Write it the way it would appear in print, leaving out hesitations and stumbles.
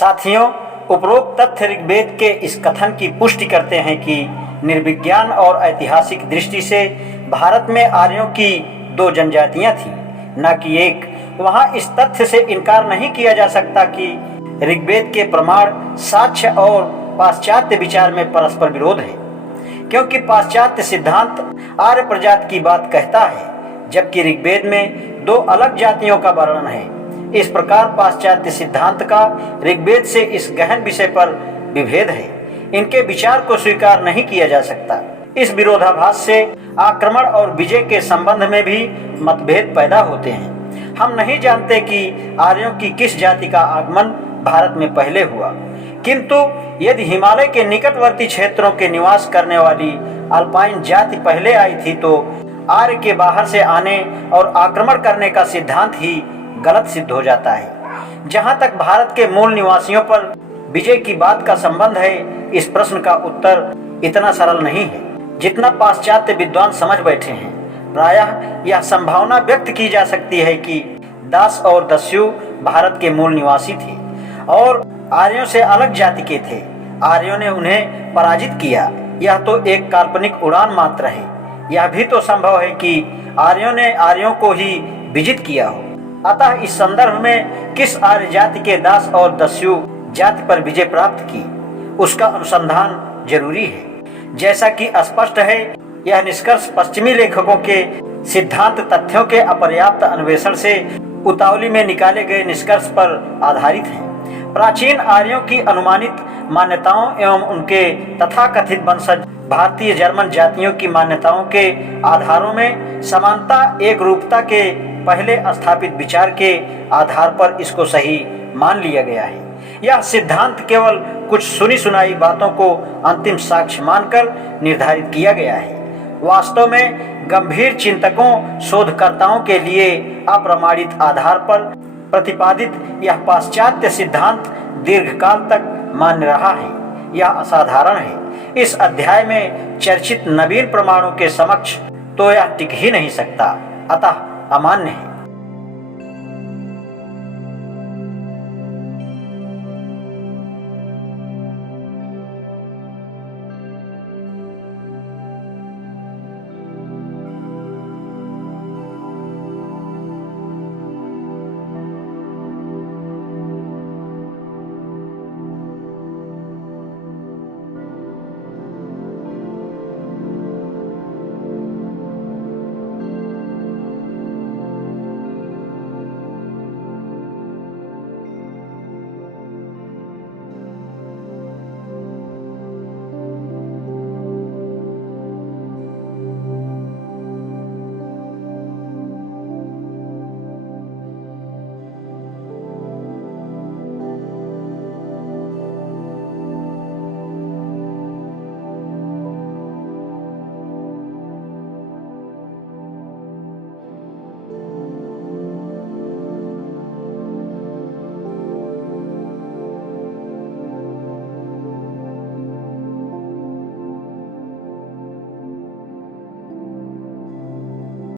साथियों, उपरोक्त तथ्य ऋग्वेद के इस कथन की पुष्टि करते हैं कि निर्विज्ञान और ऐतिहासिक दृष्टि से भारत में आर्यों की दो जनजातियां थीं, न कि एक। वहां इस तथ्य से इनकार नहीं किया जा सकता कि ऋग्वेद के प्रमाण, साक्ष्य और पाश्चात्य विचार में परस्पर विरोध है, क्योंकि पाश्चात्य सिद्धांत आर्य प्रजाति की बात कहता है, जबकि ऋग्वेद में दो अलग जातियों का वर्णन है। इस प्रकार पाश्चात्य सिद्धांत का ऋग्वेद से इस गहन विषय पर विभेद है। इनके विचार को स्वीकार नहीं किया जा सकता। इस विरोधाभास से आक्रमण और विजय के संबंध में भी मतभेद पैदा होते हैं। हम नहीं जानते कि आर्यों की किस जाति का आगमन भारत में पहले हुआ, किंतु यदि हिमालय के निकटवर्ती क्षेत्रों के निवास करने वाली अल्पाइन जाति पहले आई थी, तो आर्य के बाहर से आने और आक्रमण करने का सिद्धांत ही गलत सिद्ध हो जाता है। जहां तक भारत के मूल निवासियों पर विजय की बात का संबंध है, इस प्रश्न का उत्तर इतना सरल नहीं है जितना पाश्चात्य विद्वान समझ बैठे हैं। प्रायः यह संभावना व्यक्त की जा सकती है कि दास और दस्यु भारत के मूल निवासी थे और आर्यों से अलग जाति के थे। आर्यों ने उन्हें पराजित किया। यह तो एक काल्पनिक उड़ान मात्र है। यह भी तो संभव है कि आर्यों ने आर्यों को ही विजित किया हो। अतः इस संदर्भ में किस आर्य जाति के दास और दस्यु जाति पर विजय प्राप्त की, उसका अनुसंधान जरूरी है। जैसा कि स्पष्ट है, यह निष्कर्ष पश्चिमी लेखकों के सिद्धांत तथ्यों के अपर्याप्त अन्वेषण से उतावली में निकाले गए निष्कर्ष पर आधारित है। प्राचीन आर्यों की अनुमानित मान्यताओं एवं उनके तथाकथित वंशज भारतीय जर्मन जातियों की मान्यताओं के आधारों में समानता एक रूपता के पहले स्थापित विचार के आधार पर इसको सही मान लिया गया है। यह सिद्धांत केवल कुछ सुनी सुनाई बातों को अंतिम साक्ष्य मानकर निर्धारित किया गया है। वास्तव में गंभीर चिंतकों, शोधकर्ताओं के लिए अप्रमाणित आधार पर प्रतिपादित यह पाश्चात्य सिद्धांत दीर्घकाल तक मान्य रहा है। यह असाधारण है। इस अध्याय में चर्चित नवीन प्रमाणों के समक्ष तो यह टिक ही नहीं सकता, अतः अमान्य है।